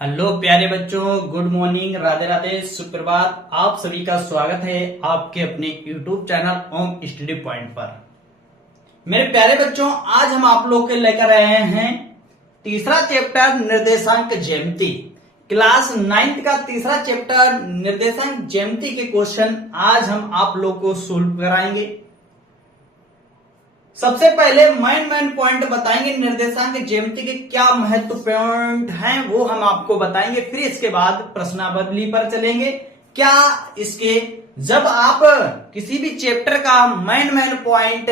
Hello प्यारे बच्चों, good morning, Radhe Radhe, सुप्रभात। आप सभी का स्वागत है आपके अपने YouTube channel home study point पर। मेरे प्यारे बच्चों, आज हम आप लोग के लेकर आए हैं तीसरा चैप्टर निर्देशांक ज्यामिति। क्लास 9th का तीसरा चैप्टर निर्देशांक ज्यामिति के क्वेश्चन आज हम आप लोग को सोल्व कराएंगे। सबसे पहले मेन पॉइंट बताएंगे, निर्देशांक ज्यामिति के क्या महत्वपूर्ण हैं वो हम आपको बताएंगे। फिर इसके बाद प्रश्नावली पर चलेंगे। क्या इसके जब आप किसी भी चैप्टर का मेन पॉइंट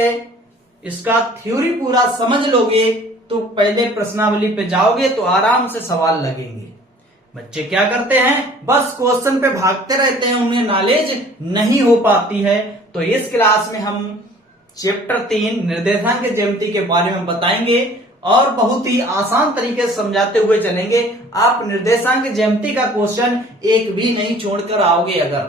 इसका थ्योरी पूरा समझ लोगे तो पहले प्रश्नावली पे जाओगे तो आराम से सवाल लगेंगे। बच्चे क्या करते हैं, बस क्वेश्चन पे भागते रहते हैं, उन्हें नॉलेज नहीं हो पाती है। तो इस क्लास में हम चैप्टर 3 निर्देशांक ज्यामिति के बारे में बताएंगे और बहुत ही आसान तरीके से समझाते हुए चलेंगे। आप निर्देशांक ज्यामिति का क्वेश्चन एक भी नहीं छोड़कर आओगे अगर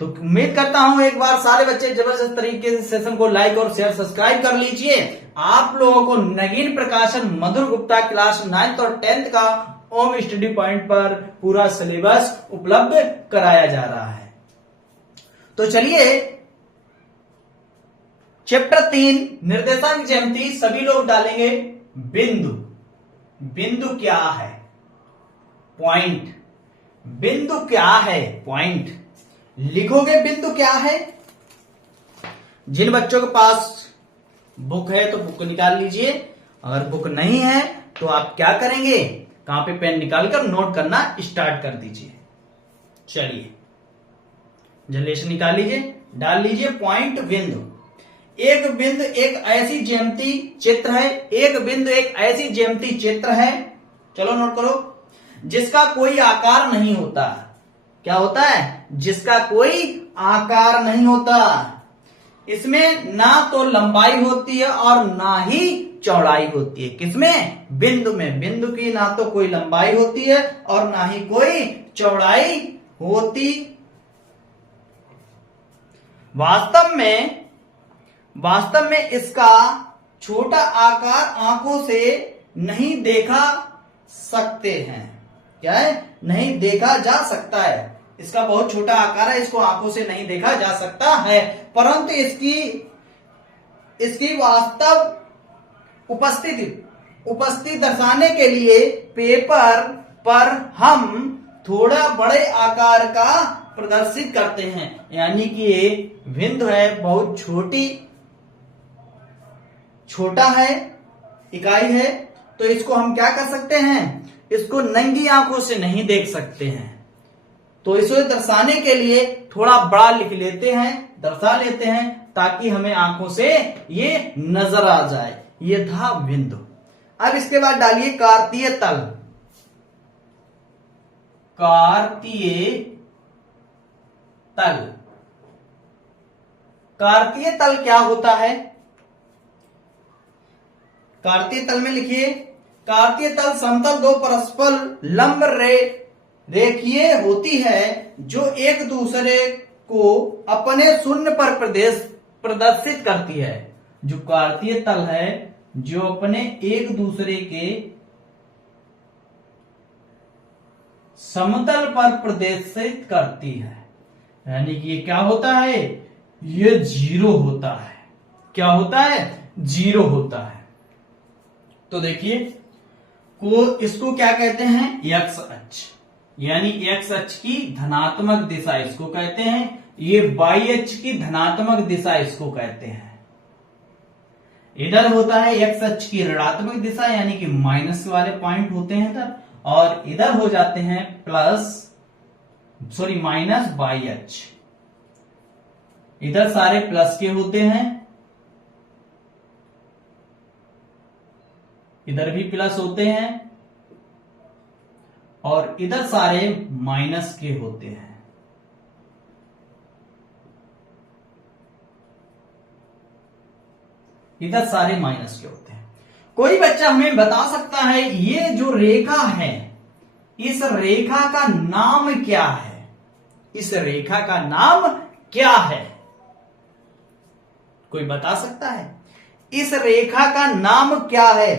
तो उम्मीद करता हूं एक बार सारे बच्चे जबरदस्त तरीके से सेशन को लाइक और शेयर सब्सक्राइब कर लीजिए। आप लोगों को नगीन प्रकाशन मधुर गुप्ता क्लास 9th और 10th का होम स्टडी पॉइंट पर पूरा सिलेबस उपलब्ध कराया जा रहा है। तो चलिए चैप्टर 3 निर्देशांक ज्यामिति सभी लोग डालेंगे बिंदु। बिंदु क्या है? पॉइंट। बिंदु क्या है? पॉइंट। लिखोगे बिंदु क्या है। जिन बच्चों के पास बुक है तो बुक निकाल लीजिए, अगर बुक नहीं है तो आप क्या करेंगे, कॉपी पेन निकालकर नोट करना स्टार्ट कर दीजिए। चलिए जल्दी से निकाल लीजिए, डाल लीजिए पॉइंट बिंदु। एक बिंदु एक ऐसी ज्यामिति चित्र है, एक बिंदु एक ऐसी ज्यामिति चित्र है, चलो नोट करो, जिसका कोई आकार नहीं होता। क्या होता है? जिसका कोई आकार नहीं होता। इसमें ना तो लंबाई होती है और ना ही चौड़ाई होती है। किसमें? बिंदु में। बिंदु की ना तो कोई लंबाई होती है और ना ही कोई चौड़ाई होती। वास्तव में इसका छोटा आकार आंखों से नहीं देखा सकते हैं। क्या है? नहीं देखा जा सकता है। इसका बहुत छोटा आकार है, इसको आंखों से नहीं देखा जा सकता है, परंतु इसकी वास्तव उपस्थिति दर्शाने के लिए पेपर पर हम थोड़ा बड़े आकार का प्रदर्शित करते हैं। यानी कि ये बिंदु है, बहुत छोटा है, इकाई है, तो इसको हम क्या कर सकते हैं, इसको नंगी आंखों से नहीं देख सकते हैं। तो इसे दर्शाने के लिए थोड़ा बड़ा लिख लेते हैं, दर्शा लेते हैं, ताकि हमें आंखों से ये नजर आ जाए। ये था बिंदु। अब इसके बाद डालिए कार्तीय तल। कार्तीय तल। कार्तीय तल क्या होता है? कार्तीय तल में लिखिए, कार्तीय तल समतल दो परस्पर लंब रेखीय होती है जो एक दूसरे को अपने शून्य पर प्रदर्शित करती है। जो कार्तीय तल है जो अपने एक दूसरे के समतल पर प्रदर्शित करती है। यानी कि ये क्या होता है, ये जीरो होता है। क्या होता है? जीरो होता है। तो देखिए इसको क्या कहते हैं, एक्स अक्ष, यानी एक्स अक्ष की धनात्मक दिशा इसको कहते हैं। ये वाई अक्ष की धनात्मक दिशा इसको कहते हैं। इधर होता है एक्स अक्ष की ऋणात्मक दिशा, यानी कि माइनस वाले पॉइंट होते हैं इधर, और इधर हो जाते हैं माइनस वाई अक्ष। इधर सारे प्लस के होते हैं, इधर भी प्लस होते हैं, और इधर सारे माइनस के होते हैं। इधर सारे माइनस के होते हैं। कोई बच्चा हमें बता सकता है ये जो रेखा है, इस रेखा का नाम क्या है? इस रेखा का नाम क्या है? कोई बता सकता है? इस रेखा का नाम क्या है?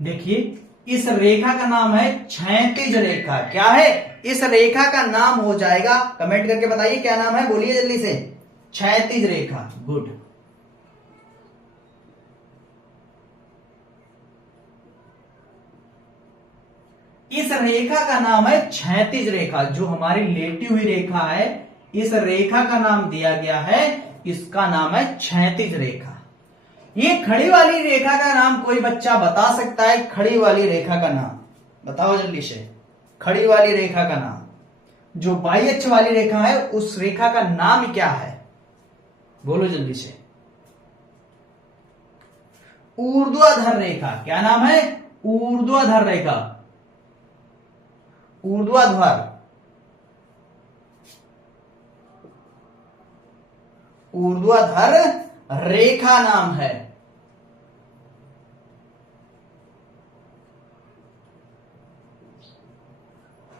देखिए इस रेखा का नाम है क्षैतिज रेखा। क्या है? इस रेखा का नाम हो जाएगा, कमेंट करके बताइए क्या नाम है, बोलिए जल्दी से। क्षैतिज रेखा। गुड। इस रेखा का नाम है क्षैतिज रेखा। जो हमारी लेटी हुई रेखा है, इस रेखा का नाम दिया गया है, इसका नाम है क्षैतिज रेखा। ये खड़ी वाली रेखा का नाम कोई बच्चा बता सकता है? खड़ी वाली रेखा का नाम बताओ जल्दी से। खड़ी वाली रेखा का नाम, जो बाई अक्ष वाली रेखा है, उस रेखा का नाम क्या है? बोलो जल्दी से। ऊर्ध्वाधर रेखा। क्या नाम है? ऊर्ध्वाधर रेखा। ऊर्ध्वाधर, ऊर्ध्वाधर रेखा नाम है।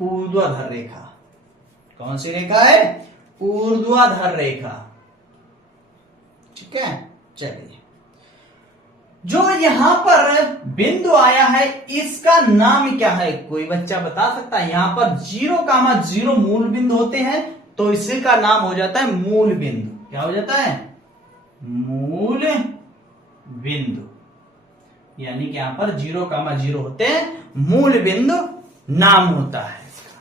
ऊर्ध्वाधर रेखा। कौन सी रेखा है? ऊर्ध्वाधर रेखा। ठीक है, चलिए। जो यहां पर बिंदु आया है, इसका नाम क्या है? कोई बच्चा बता सकता है? यहां पर 0,0 मूल बिंदु होते हैं, तो इसी का नाम हो जाता है मूल बिंदु। क्या हो जाता है? मूल बिंदु। यानी कि यहां पर 0,0 होते हैं, मूल बिंदु नाम होता है इसका।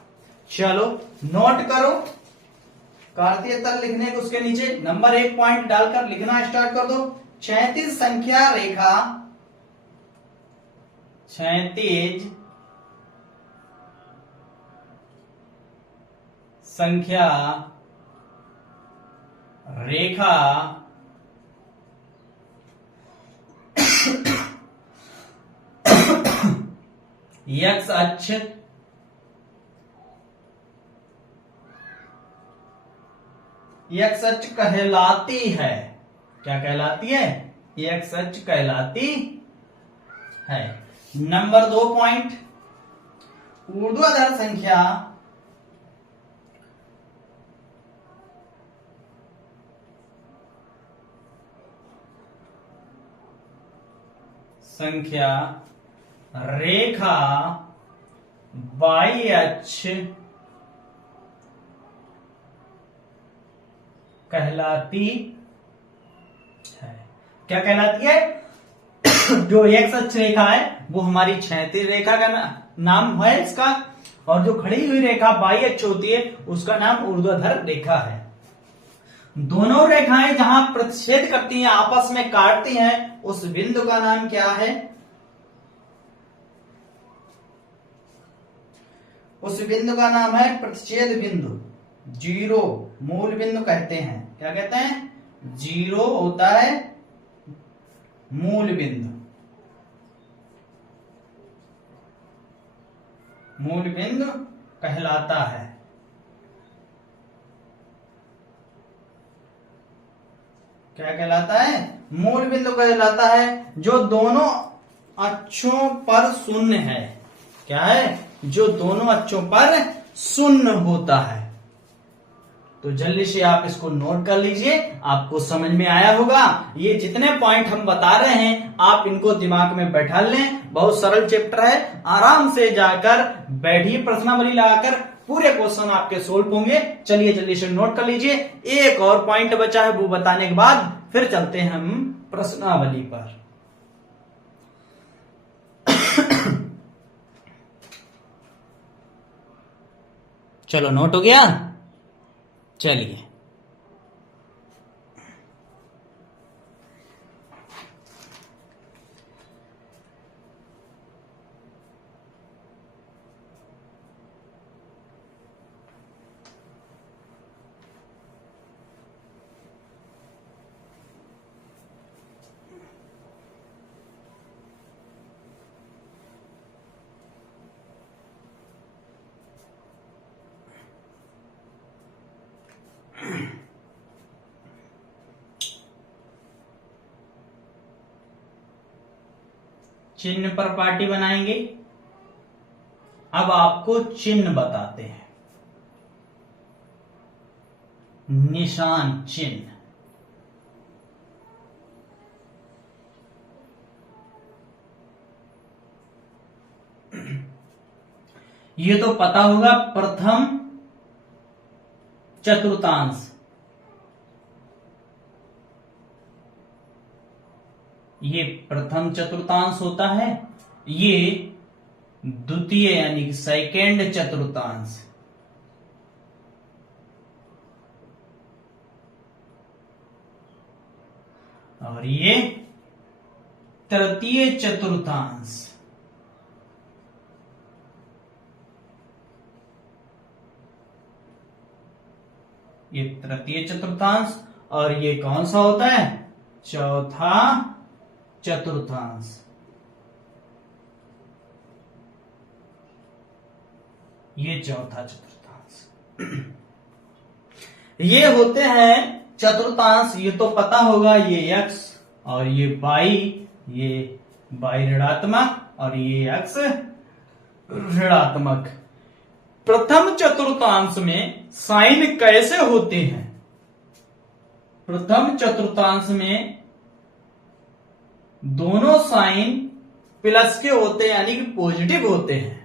चलो नोट करो। कार्तीय तल लिखने को उसके नीचे नंबर 1 पॉइंट डालकर लिखना स्टार्ट कर दो। क्षैतिज संख्या रेखा, क्षैतिज संख्या रेखा एक्स अक्ष एक्स अक्ष कहलाती है। क्या कहलाती है? एक्स अक्ष कहलाती है। नंबर 2 पॉइंट, ऊर्ध्वाधर संख्या रेखा बाई अक्ष कहलाती है। क्या कहलाती है? जो एक्स अक्ष रेखा है वो हमारी क्षैतिज रेखा का नाम है इसका, और जो खड़ी हुई रेखा बाई अक्ष होती है उसका नाम ऊर्ध्वाधर रेखा है। दोनों रेखाएं जहां प्रतिच्छेद करती हैं, आपस में काटती हैं, उस बिंदु का नाम क्या है? उस बिंदु का नाम है प्रतिच्छेद बिंदु। 0 मूल बिंदु कहते हैं। क्या कहते हैं? 0 होता है मूल बिंदु। मूल बिंदु कहलाता है। क्या कहलाता है? मूल बिंदु कहलाता है, जो दोनों अक्षों पर शून्य है। क्या है? जो दोनों अक्षों पर शून्य होता है। तो जल्दी से आप इसको नोट कर लीजिए, आपको समझ में आया होगा। ये जितने पॉइंट हम बता रहे हैं, आप इनको दिमाग में बैठा लें। बहुत सरल चैप्टर है, आराम से जाकर बैठिए, प्रश्नावली लगाकर पूरे क्वेश्चन आपके सोल्व होंगे। चलिए जल्दी से नोट कर लीजिए। एक और पॉइंट बचा है, वो बताने के बाद फिर चलते हैं हम प्रश्नावली पर। चलो नोट हो गया। चलिए चिन्ह पर पार्टी बनाएंगे। अब आपको चिन्ह बताते हैं। निशान चिन्ह। ये तो पता होगा, प्रथम चतुर्थांश। ये प्रथम चतुर्थांश होता है, ये द्वितीय यानी कि सेकेंड चतुर्थांश, और ये तृतीय चतुर्थांश। ये तृतीय चतुर्थांश, और ये कौन सा होता है? चौथा चतुर्थांश। ये चौथा चतुर्थांश। ये होते हैं चतुर्थांश। ये तो पता होगा, ये x और ये y ऋणात्मक और ये x ऋणात्मक। प्रथम चतुर्थांश में साइन कैसे होते हैं? प्रथम चतुर्थांश में दोनों साइन प्लस के होते हैं, यानी कि पॉजिटिव होते हैं।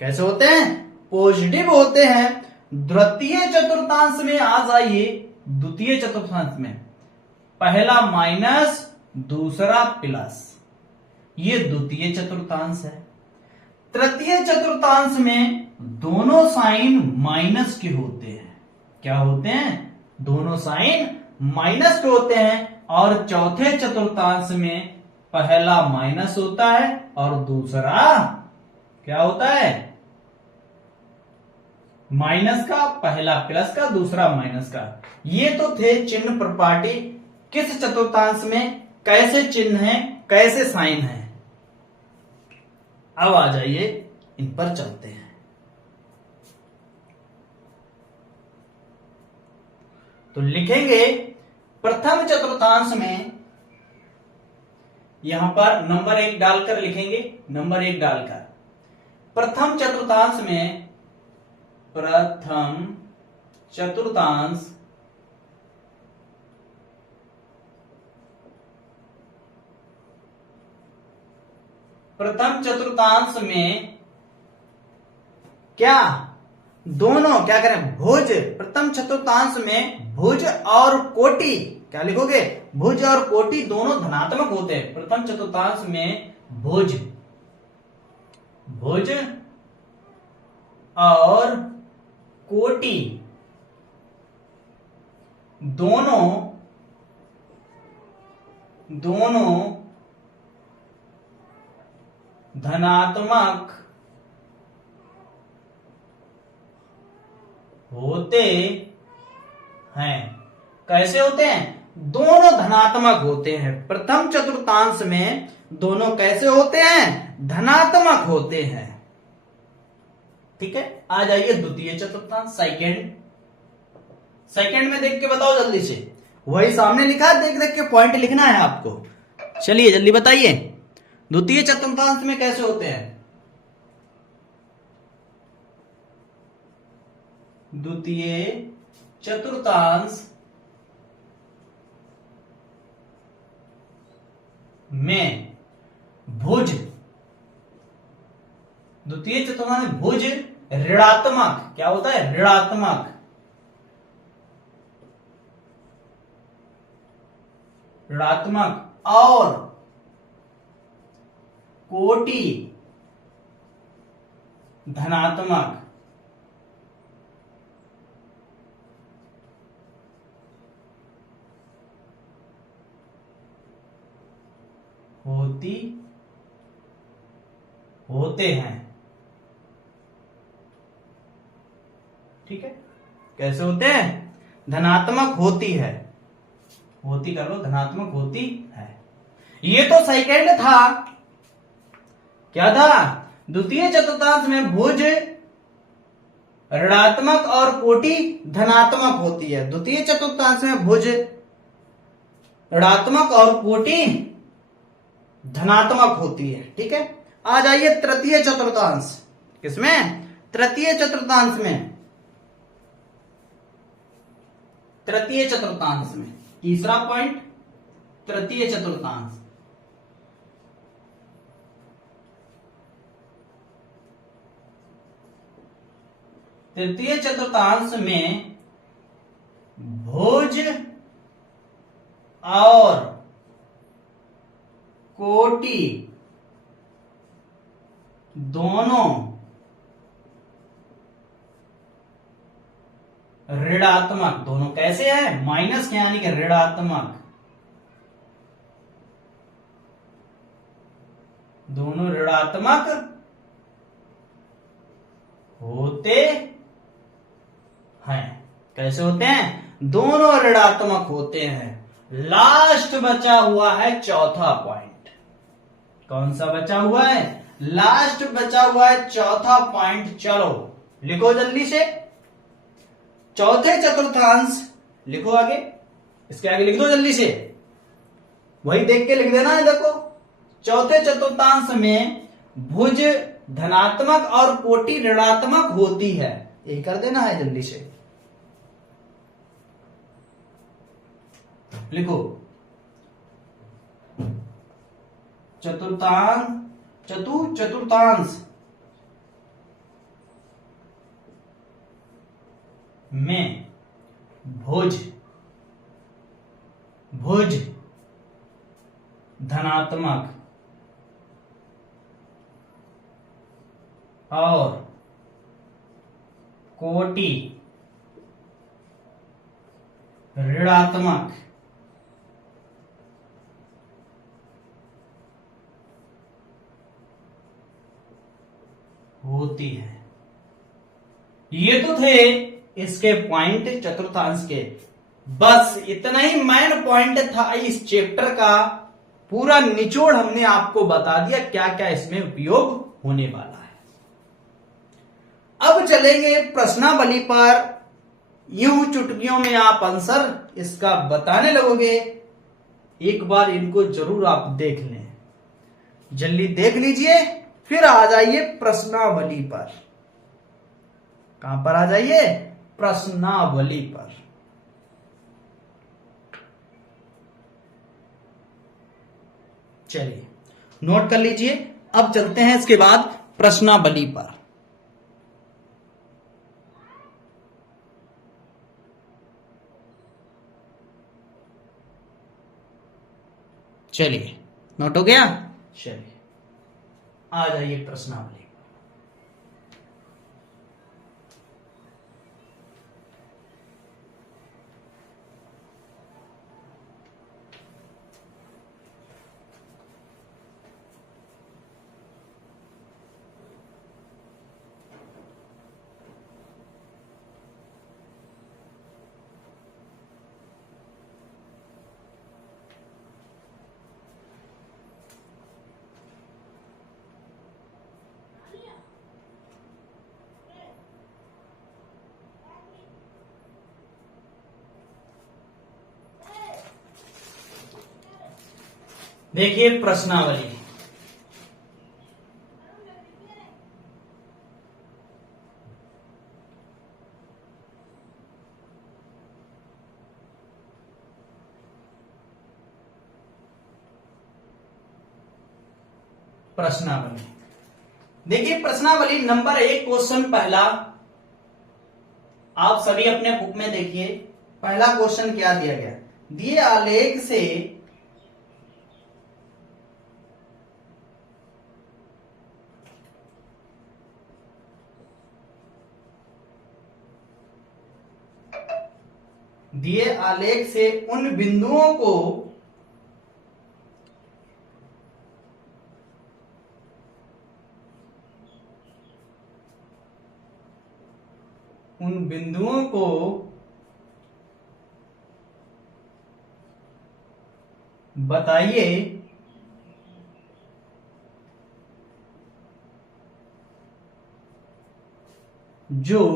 कैसे होते हैं? पॉजिटिव होते हैं। द्वितीय चतुर्थांश में आ जाइए, द्वितीय चतुर्थांश में पहला माइनस दूसरा प्लस, ये द्वितीय चतुर्थांश है। तृतीय चतुर्थांश में दोनों साइन माइनस के होते हैं। क्या होते हैं? दोनों साइन माइनस के होते हैं। और चौथे चतुर्थांश में पहला माइनस होता है और दूसरा क्या होता है? माइनस का, पहला प्लस का, दूसरा माइनस का। ये तो थे चिन्ह प्रॉपर्टी, किस चतुर्थांश में कैसे चिन्ह है, कैसे साइन है। अब आ जाइए, इन पर चलते हैं। तो लिखेंगे प्रथम चतुर्थांश में, यहां पर नंबर 1 डालकर लिखेंगे, नंबर 1 डालकर प्रथम चतुर्थांश में, प्रथम चतुर्थांश में क्या दोनों क्या करें? भुज। प्रथम चतुर्थांश में भुज और कोटि, क्या लिखोगे? भुज और कोटि दोनों धनात्मक होते हैं। प्रथम चतुर्थांश में भुज और कोटि दोनों धनात्मक होते हैं। कैसे होते हैं? दोनों धनात्मक होते हैं। प्रथम चतुर्थांश में दोनों कैसे होते हैं? धनात्मक होते हैं। ठीक है, आ जाइए द्वितीय चतुर्थांश, सेकंड में देख के बताओ जल्दी से। वही सामने लिखा है, देख देख के पॉइंट लिखना है आपको। चलिए जल्दी बताइए, द्वितीय चतुर्थांश में कैसे होते हैं? द्वितीय चतुर्थांश में भुज, द्वितीय चतुर्थांश में भुज ऋणात्मक, क्या होता है? ऋणात्मक, और कोटि धनात्मक होते हैं। ठीक है, कैसे होते हैं? धनात्मक होती है, होती कर लो, धनात्मक होती है। ये तो सेकंड था। क्या था? द्वितीय चतुर्थांश में भुज ऋणात्मक और कोटि धनात्मक होती है। द्वितीय चतुर्थांश में भुज ऋणात्मक और कोटि धनात्मक होती है। ठीक है, आ जाइए तृतीय चतुर्थांश। किसमें? तृतीय चतुर्थांश में, तृतीय चतुर्थांश में तीसरा पॉइंट, तृतीय चतुर्थांश। तृतीय चतुर्थांश में भुज और कोटि दोनों ऋणात्मक, दोनों कैसे है, माइनस के यानी कि ऋणात्मक, दोनों ऋणात्मक होते हैं। कैसे होते हैं, दोनों ऋणात्मक होते हैं। लास्ट बचा हुआ है चौथा पॉइंट। कौन सा बचा हुआ है, लास्ट बचा हुआ है चौथा पॉइंट। चलो लिखो जल्दी से, चौथे चतुर्थांश लिखो आगे, इसके आगे लिख दो जल्दी से, वही देख के लिख देना है। देखो चौथे चतुर्थांश में भुज धनात्मक और कोटि ऋणात्मक होती है, यही कर देना है जल्दी से। लिखो चतुर्थांश में भुज धनात्मक और कोटि ऋणात्मक होती है। ये तो थे इसके पॉइंट चतुर्थांश के। बस इतना ही मेन पॉइंट था इस चैप्टर का। पूरा निचोड़ हमने आपको बता दिया क्या क्या इसमें उपयोग होने वाला है। अब चलेंगे प्रश्नावली पर। यूं चुटकियों में आप आंसर इसका बताने लगोगे। एक बार इनको जरूर आप देख लें, जल्दी देख लीजिए, फिर आ जाइए प्रश्नावली पर। कहां पर आ जाइए, प्रश्नावली पर। चलिए नोट कर लीजिए। अब चलते हैं इसके बाद प्रश्नावली पर। चलिए नोट हो गया। चलिए आ जाइए प्रश्नावली। देखिए प्रश्नावली। प्रश्नावली देखिए, प्रश्नावली नंबर 1 क्वेश्चन पहला। आप सभी अपने बुक में देखिए, पहला क्वेश्चन क्या दिया गया। दिए आलेख से उन बिंदुओं को बताइए जो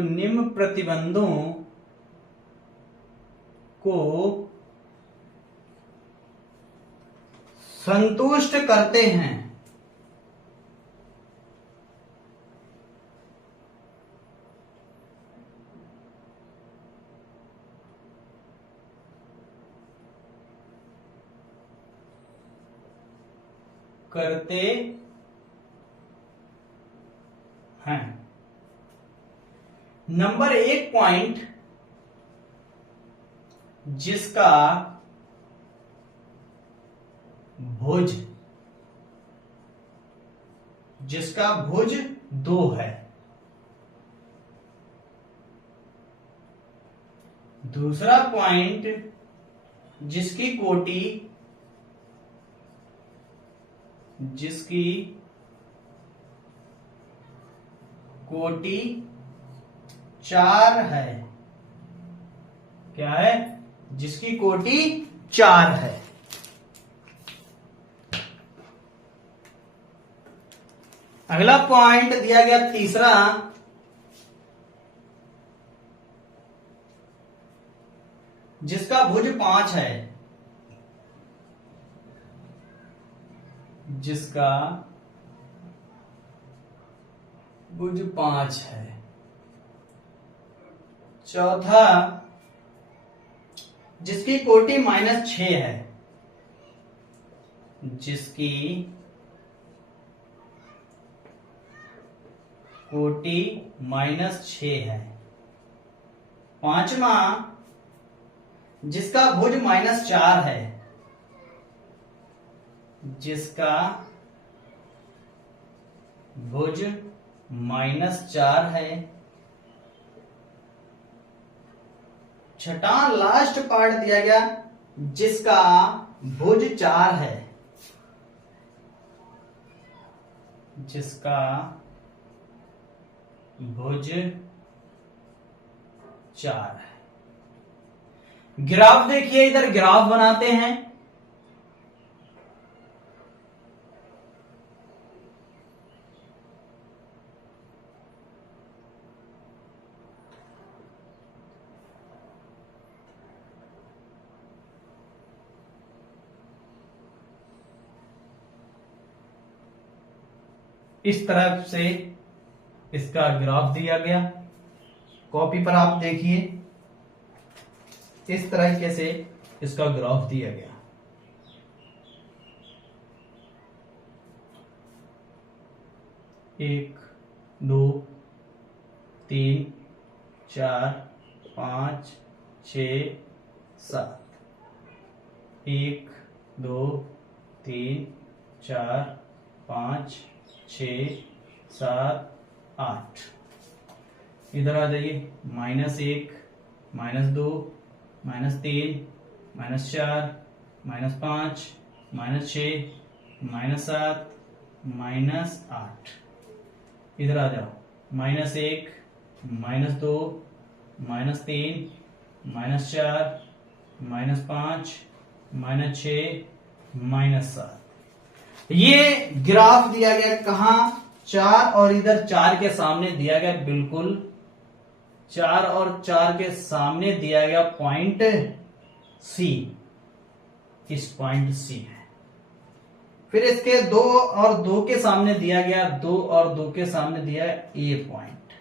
निम्न प्रतिबंधों को संतुष्ट करते हैं। करते हैं। नंबर 1 पॉइंट, जिसका भुज 2 है। दूसरा पॉइंट, जिसकी कोटि 4 है। क्या है? जिसकी कोटि 4 है। अगला पॉइंट दिया गया तीसरा, जिसका भुज 5 है। जिसका भुज 5 है। चौथा, जिसकी कोटि -6 है। जिसकी कोटि -6 है। पांचवा, जिसका भुज -4 है। जिसका भुज -4 है। छठा लास्ट पार्ट दिया गया, जिसका भुज 4 है। जिसका भुज 4 है। ग्राफ देखिए, इधर ग्राफ बनाते हैं। इस तरह से इसका ग्राफ दिया गया। कॉपी पर आप देखिए, इस तरीके से इसका ग्राफ दिया गया। एक, 2, 3, 4, 5, 6, 7। 1, 2, 3, 4, 5, 6, 7, 8। इधर आ जाइए, -1, -2, -3, -4, -5, -6, -7, -8। इधर आ जाओ, -1, -2, -3, -4, -5, -6, -7। ये ग्राफ दिया गया कहां? 4 और इधर 4 के सामने दिया गया, बिल्कुल 4 और 4 के सामने दिया गया पॉइंट सी। इस पॉइंट सी है। फिर इसके 2 और 2 के सामने दिया गया, 2 और 2 के सामने दिया ए पॉइंट।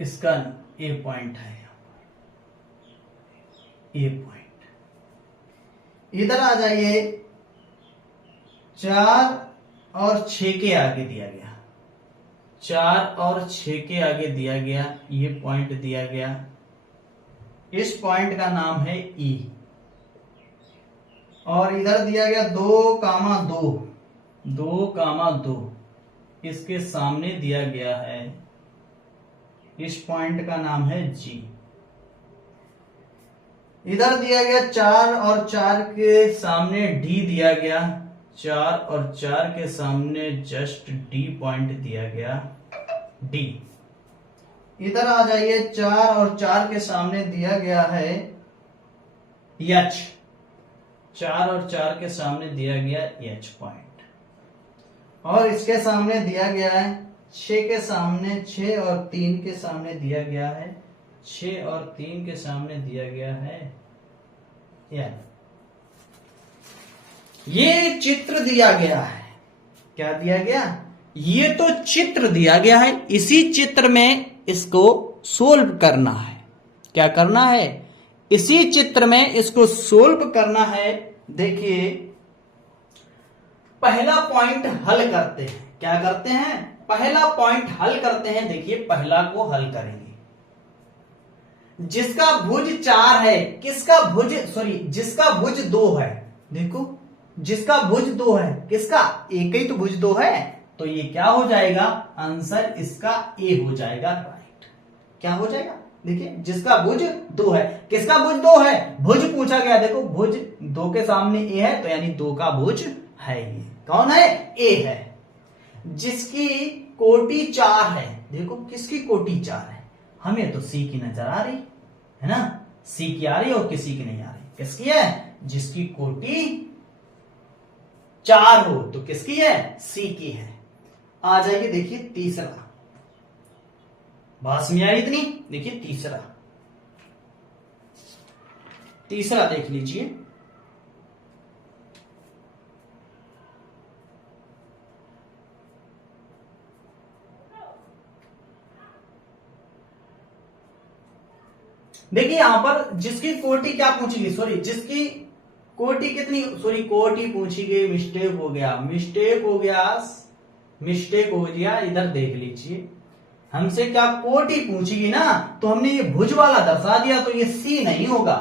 इसका ए पॉइंट है, ए पॉइंट। इधर आ जाइए, 4 और 6 के आगे दिया गया, 4 और 6 के आगे दिया गया, ये पॉइंट दिया गया। इस पॉइंट का नाम है ई। और इधर दिया गया 2,2, 2,2, इसके सामने दिया गया है, इस पॉइंट का नाम है जी। इधर दिया गया 4 और 4 के सामने डी दिया गया, 4 और 4 के सामने जस्ट डी पॉइंट दिया गया, डी। इधर आ जाइए, 4 और 4 के सामने दिया गया है एच, 4 और 4 के सामने दिया गया एच पॉइंट। और इसके सामने दिया गया है 6 के सामने, 6 और 3 के सामने दिया गया है, 6 और 3 के सामने दिया गया है एल। ये चित्र दिया गया है। क्या दिया गया? ये तो चित्र दिया गया है। इसी चित्र में इसको सोल्व करना है। क्या करना है? इसी चित्र में इसको सोल्व करना है। देखिए, पहला पॉइंट हल करते हैं। क्या करते हैं? पहला पॉइंट हल करते हैं। देखिए पहला को हल करेंगे। जिसका भुज 4 है, किसका भुज, सॉरी जिसका भुज 2 है। देखो जिसका भुज 2 है, किसका? एक ही तो भुज 2 है, तो ये क्या हो जाएगा? आंसर इसका ए हो जाएगा। राइट। क्या हो जाएगा? देखिए जिसका भुज 2 है, किसका भुज 2 है? भुज पूछा गया। देखो भुज 2 के सामने ए है, तो यानी 2 का भुज है। ये कौन है? ए है। जिसकी कोटि 4 है, देखो किसकी कोटि 4 है? हमें तो सी की नजर आ रही है ना, सी की आ रही है और किसी की नहीं आ रही। किसकी है? जिसकी कोटि 4 हो, तो किसकी है? सी की है। आ जाइए देखिए तीसरा। बात में आई इतनी? देखिए तीसरा, तीसरा देख लीजिए। देखिए यहां पर जिसकी कोटि क्या पूछी गई, सॉरी जिसकी कोटि कितनी, सॉरी कोटि पूछी गई, मिस्टेक हो गया, मिस्टेक हो गया, मिस्टेक हो गया। इधर देख लीजिए, हमसे क्या कोटि पूछी गई ना, तो हमने ये भुज वाला दर्शा दिया, तो ये सी नहीं होगा,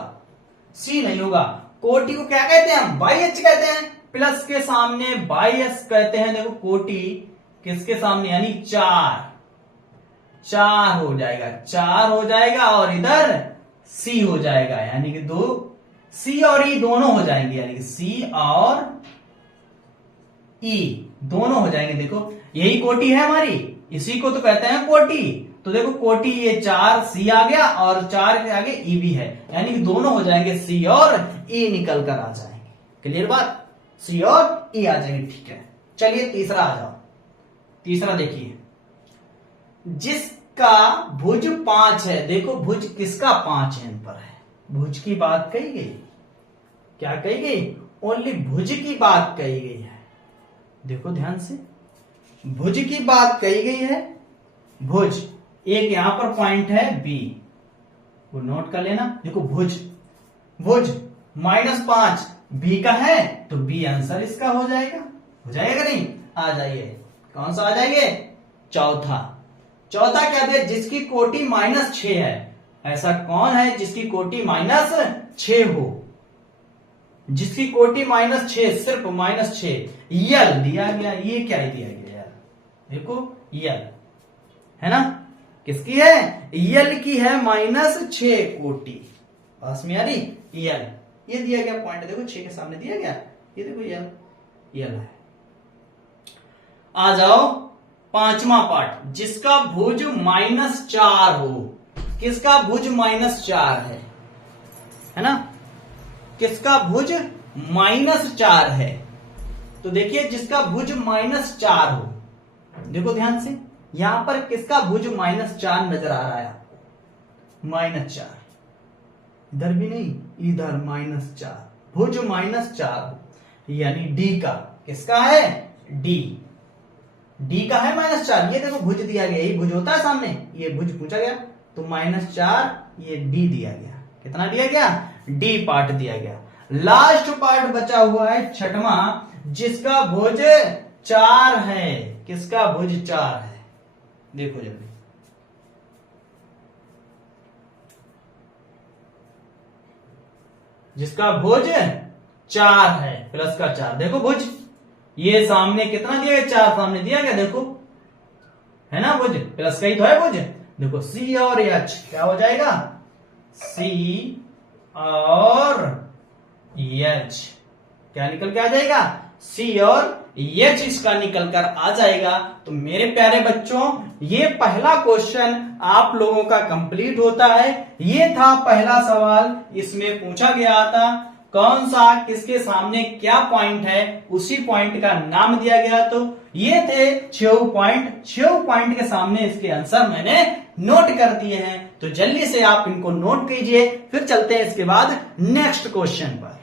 सी नहीं होगा। कोटि को क्या कहते हैं? हम बाई एच कहते हैं, प्लस के सामने बाई एस कहते हैं। देखो कोटि किसके सामने, यानी 4, 4 हो जाएगा, 4 हो जाएगा, और इधर सी हो जाएगा, यानी कि 2, सी और ई दोनों हो जाएंगे, यानी कि सी और ई दोनों हो जाएंगे। देखो यही कोटि है हमारी, इसी को तो कहते हैं कोटि। तो देखो कोटि ये 4 सी आ गया, और 4 के आगे ई भी है, यानी कि दोनों हो जाएंगे, सी और ई निकल कर आ जाएंगे। क्लियर बात? सी और ई आ जाएंगे। ठीक है, चलिए तीसरा आ जाओ। तीसरा देखिए, जिसका भुज 5 है। देखो भुज किसका 5 है? इन पर है, भुज की बात कही गई। क्या कही गई? ओनली भुज की बात कही गई है। देखो ध्यान से, भुज की बात कही गई है। भुज एक यहां पर पॉइंट है बी, वो नोट कर लेना। देखो भुज, भुज -5 बी का है, तो बी आंसर इसका हो जाएगा। हो जाएगा नहीं? आ जाइए, कौन सा आ जाइए? चौथा। चौथा क्या दे? जिसकी कोटि -6 है। ऐसा कौन है जिसकी कोटि -6 हो? जिसकी कोटि -6, सिर्फ -6, यल दिया गया। ये क्या दिया गया यार? देखो यल है ना, किसकी है? यल की है -6 कोटि। पास में आ रही? यल ये दिया गया पॉइंट, देखो 6 के सामने दिया गया, ये देखो यल, यल है। आ जाओ पांचवा पार्ट, जिसका भुज -4 हो। किसका भुज -4 है ना? किसका भुज -4 है? तो देखिए जिसका भुज -4 हो, देखो ध्यान से, यहां पर किसका भुज -4 नजर आ रहा है आपको? -4, इधर भी नहीं, इधर -4, भुज -4 हो, यानी डी का। किसका है? डी, डी का है -4। ये देखो भुज दिया गया, यही भुज होता है सामने, ये भुज पूछा गया, तो -4, ये डी दिया गया। कितना दिया गया? डी पार्ट दिया गया। लास्ट पार्ट बचा हुआ है छठवां, जिसका भुज 4 है। किसका भुज 4 है? देखो जल्दी, जिसका भुज 4 है, प्लस का 4, देखो भुज ये सामने कितना दिया गया? 4 सामने दिया गया, देखो है ना भुज, प्लस का ही तो है भुज। देखो सी और एच क्या हो जाएगा? सी और एच क्या निकल के आ जाएगा? सी और एच इसका निकल कर आ जाएगा। तो मेरे प्यारे बच्चों, ये पहला क्वेश्चन आप लोगों का कंप्लीट होता है। ये था पहला सवाल, इसमें पूछा गया था कौन सा किसके सामने क्या पॉइंट है, उसी पॉइंट का नाम दिया गया। तो ये थे 6 पॉइंट, 6 पॉइंट के सामने इसके आंसर मैंने नोट कर दिए हैं। तो जल्दी से आप इनको नोट कीजिए, फिर चलते हैं इसके बाद नेक्स्ट क्वेश्चन पर।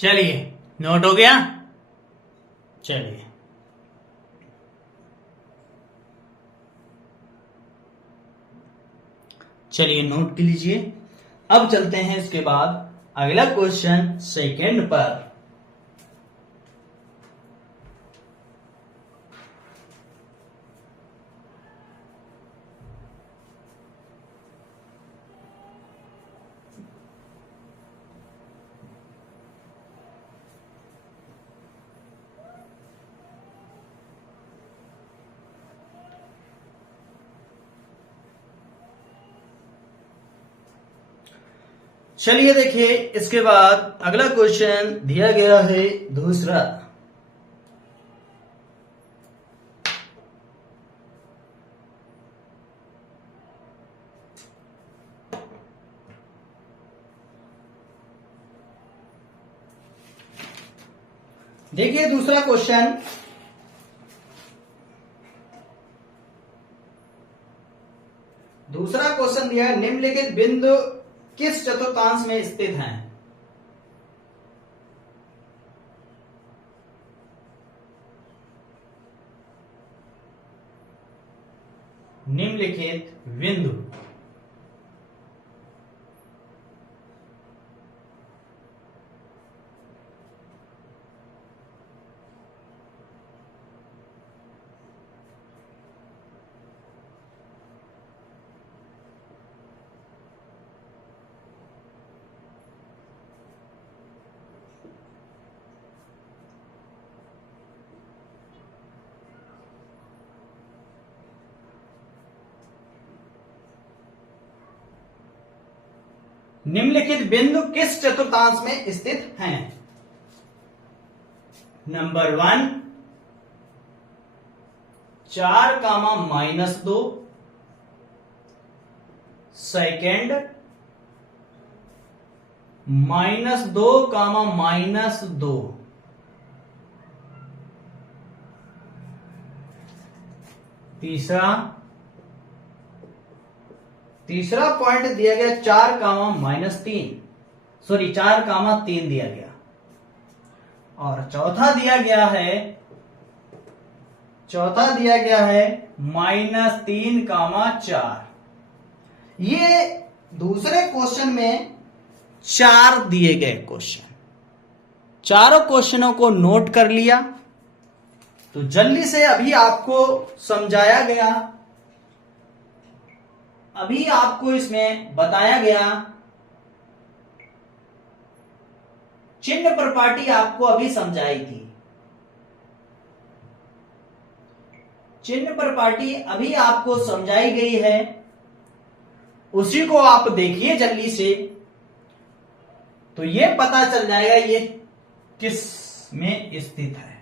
चलिए नोट हो गया। चलिए चलिए नोट कर लीजिए। अब चलते हैं इसके बाद अगला क्वेश्चन सेकंड पर। चलिए देखिए, इसके बाद अगला क्वेश्चन दिया गया है दूसरा। देखिए दूसरा क्वेश्चन, दूसरा क्वेश्चन दिया है, निम्नलिखित बिंदु किस चतुर्थांश में स्थित हैं? निम्नलिखित बिंदु निम्नलिखित बिंदु किस चतुर्थांश में स्थित हैं? नंबर 1 4, -2, सेकेंड -2, -2, तीसरा पॉइंट दिया गया 4, -3, 4, 3 दिया गया। और चौथा दिया गया है -3, 4। ये दूसरे क्वेश्चन में 4 दिए गए क्वेश्चन, चारों क्वेश्चनों को नोट कर लिया। तो जल्दी से अभी आपको समझाया गया, अभी आपको इसमें बताया गया, चिन्ह प्रपाटी आपको अभी समझाई थी। चिन्ह प्रपाटी अभी आपको समझाई गई है, उसी को आप देखिए जल्दी से, तो ये पता चल जाएगा ये किस में स्थित है।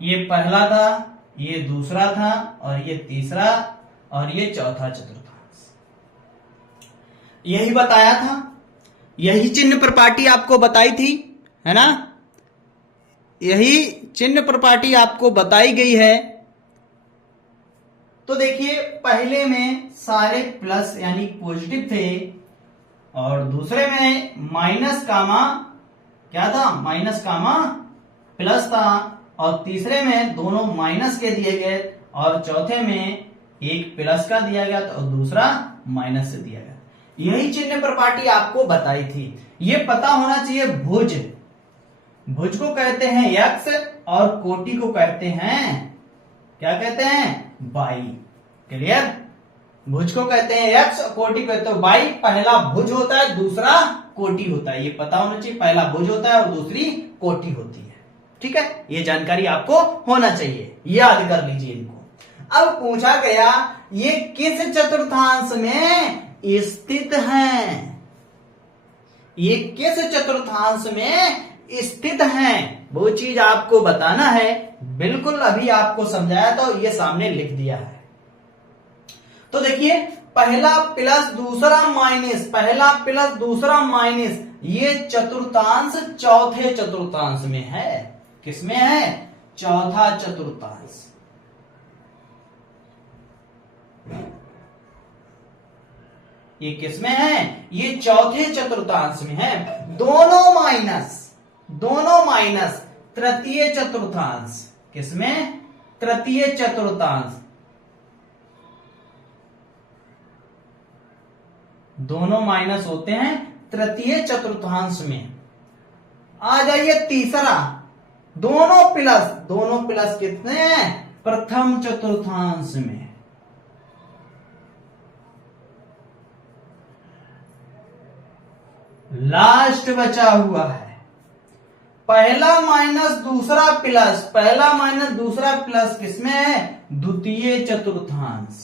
ये पहला था, ये दूसरा था, और ये तीसरा, और ये चौथा चतुर्थांश। यही बताया था, यही चिन्ह प्रपाटी आपको बताई थी, है ना? यही चिन्ह प्रपाटी आपको बताई गई है। तो देखिए पहले में सारे प्लस यानी पॉजिटिव थे, और दूसरे में माइनस कामा क्या था, माइनस कामा प्लस था, और तीसरे में दोनों माइनस के दिए गए, और चौथे में एक प्लस का दिया गया और दूसरा माइनस से दिया गया। यही चिन्ह प्रपाटी आपको बताई थी। ये पता होना चाहिए, भुज, भुज को कहते हैं यक्ष, और कोटि को कहते हैं, क्या कहते हैं, बाई। क्लियर? भुज को कहते हैं यक्ष, कोटि कहते हैं बाई। पहला भुज होता है, दूसरा कोटि होता है, ये पता होना चाहिए। पहला भुज होता है और दूसरी कोटि होती है। ठीक है, ये जानकारी आपको होना चाहिए, याद कर लीजिए इनको। अब पूछा गया ये किस चतुर्थांश में स्थित हैं? ये किस चतुर्थांश में स्थित हैं, वो चीज आपको बताना है। बिल्कुल अभी आपको समझाया तो ये सामने लिख दिया है। तो देखिए पहला प्लस दूसरा माइनस, पहला प्लस दूसरा माइनस, ये चतुर्थांश चौथे चतुर्थांश में है। किसमें है? चौथा चतुर्थांश। ये किसमें है? ये चौथे चतुर्थांश में है। दोनों माइनस तृतीय चतुर्थांश। किसमें? तृतीय चतुर्थांश। दोनों माइनस होते हैं तृतीय चतुर्थांश में। आ जाइए तीसरा, दोनों प्लस कितने हैं? प्रथम चतुर्थांश में। लास्ट बचा हुआ है पहला माइनस दूसरा प्लस किसमें है? द्वितीय चतुर्थांश।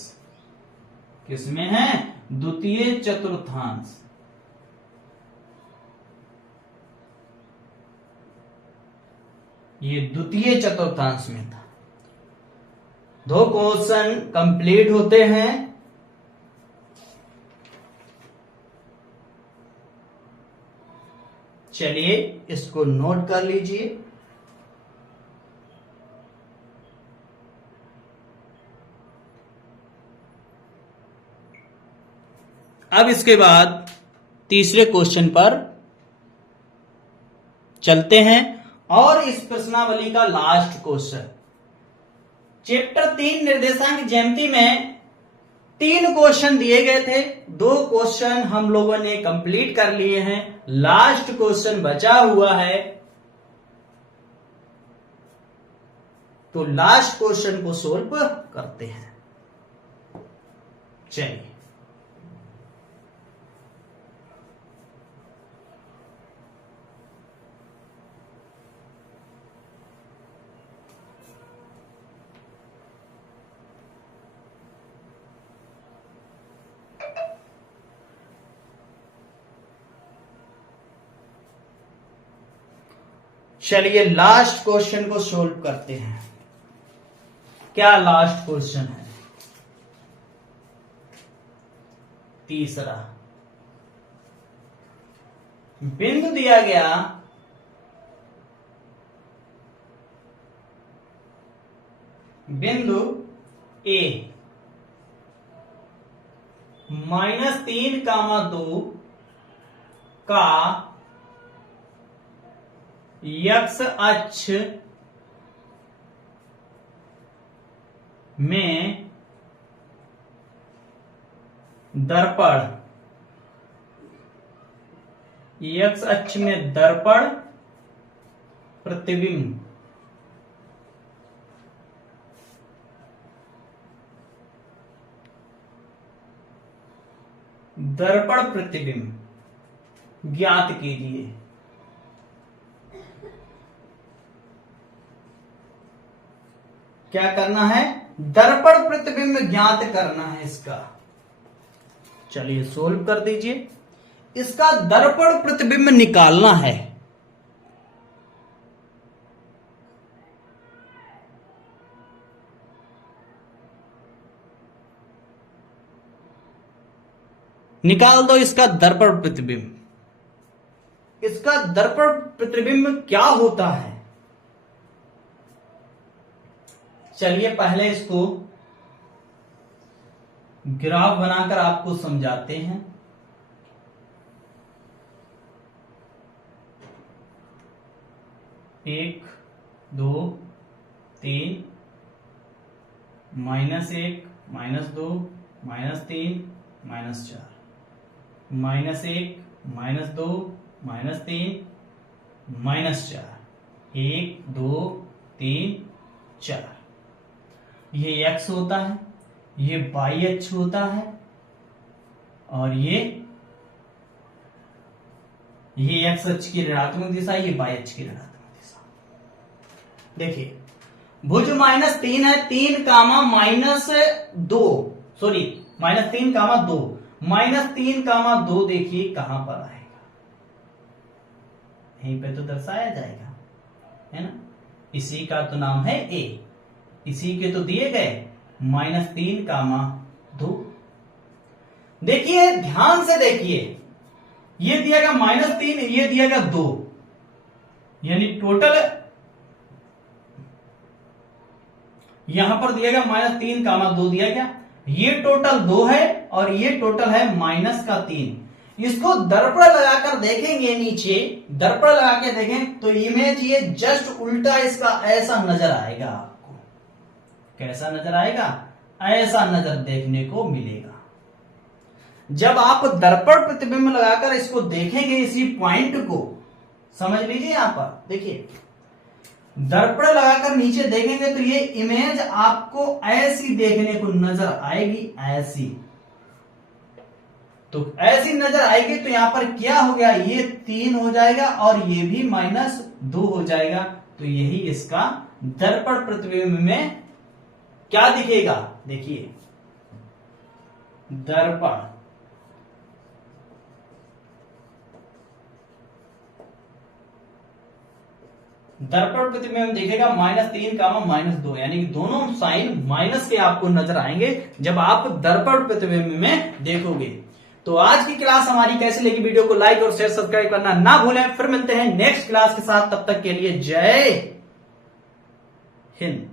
किसमें है? द्वितीय चतुर्थांश। ये द्वितीय चतुर्थांश में था। 2 क्वेश्चन कंप्लीट होते हैं। चलिए इसको नोट कर लीजिए। अब इसके बाद तीसरे क्वेश्चन पर चलते हैं और इस प्रश्नावली का लास्ट क्वेश्चन। चैप्टर 3 निर्देशांक ज्यामिति में 3 क्वेश्चन दिए गए थे। 2 क्वेश्चन हम लोगों ने कंप्लीट कर लिए हैं। लास्ट क्वेश्चन बचा हुआ है, तो लास्ट क्वेश्चन को सोल्व करते हैं। चलिए चलिए लास्ट क्वेश्चन को सोल्व करते हैं। क्या लास्ट क्वेश्चन है? तीसरा, बिंदु दिया गया बिंदु ए -3,2 का x अक्ष में दर्पण, x अक्ष में दर्पण प्रतिबिंब ज्ञात कीजिए। क्या करना है? दर्पण प्रतिबिंब ज्ञात करना है इसका। चलिए सोल्व कर दीजिए। इसका दर्पण प्रतिबिंब निकालना है। निकाल दो इसका दर्पण प्रतिबिंब। इसका दर्पण प्रतिबिंब क्या होता है? चलिए पहले इसको ग्राफ बनाकर आपको समझाते हैं। एक, 2, 3, -1, -2, -3, -4, -1, -2, -3, -4, 1, 2, 3, 4। ये x होता है, ये y अक्ष होता है, और ये x अक्ष की ऋणात्मक दिशा, ये y अक्ष की ऋणात्मक दिशा। देखिए भुज -3 है, 3, -2, सॉरी -3, 2 देखिए कहां पर आएगा? यहीं पे तो दर्शाया जाएगा, है ना। इसी का तो नाम है a। इसी के तो दिए गए -3, 2। देखिए ध्यान से देखिए, ये दिया गया -3, ये दिया गया 2, यानी टोटल यहां पर दिया गया -3, 2 दिया गया। ये टोटल 2 है और ये टोटल है -3। इसको दर्पण लगाकर देखेंगे, नीचे दर्पण लगा के देखें तो इमेज ये जस्ट उल्टा इसका ऐसा नजर आएगा। आपको कैसा नजर आएगा? ऐसा नजर देखने को मिलेगा। जब आप दर्पण प्रतिबिंब लगाकर इसको देखेंगे, इसी पॉइंट को समझ लीजिए। यहां पर देखिए, दर्पण लगाकर नीचे देखेंगे तो ये इमेज आपको ऐसी देखने को नजर आएगी, ऐसी। तो ऐसी नजर आएगी तो यहां पर क्या हो गया, ये 3 हो जाएगा और ये भी -2 हो जाएगा। तो यही इसका दर्पण प्रतिबिंब में क्या दिखेगा, देखिए दर्पण प्रतिबिंब दिखेगा -3, -2, यानी कि दोनों साइन माइनस के आपको नजर आएंगे जब आप दर्पण प्रतिबिंब में देखोगे। तो आज की क्लास हमारी कैसी लगी? वीडियो को लाइक और शेयर सब्सक्राइब करना ना भूलें। फिर मिलते हैं नेक्स्ट क्लास के साथ, तब तक के लिए जय हिंद।